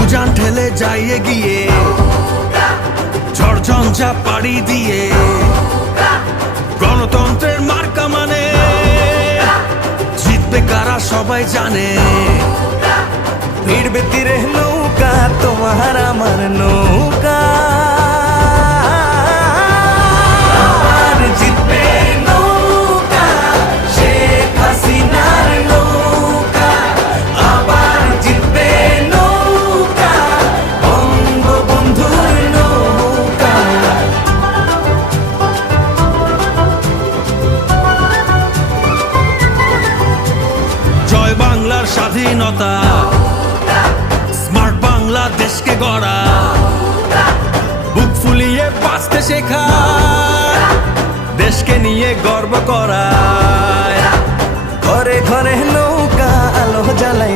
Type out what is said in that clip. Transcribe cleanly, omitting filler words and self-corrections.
উজান ঠেলে যাই এগিয়ে, ঝড় ঝঞ্ঝা পাড়ি দিয়ে, গণতন্ত্রের মার্কা মানে জিতবে কারা সবাই জানে। ভিড়বে তীরে নৌকা, তোমার আমার নৌকা, আর জিতবে নৌকা, শেখ হাসিনার নৌকা, আবার জিতবে নৌকা, বঙ্গবন্ধুর নৌকা। জয় বাংলার স্বাধীনতা, স্মার্ট বাংলাদেশকে গড়া, বুক ফুলিয়ে বাঁচতে শেখা, দেশকে নিয়ে গর্ব করা। ঘরে ঘরে নৌকা, আলো জ্বালাই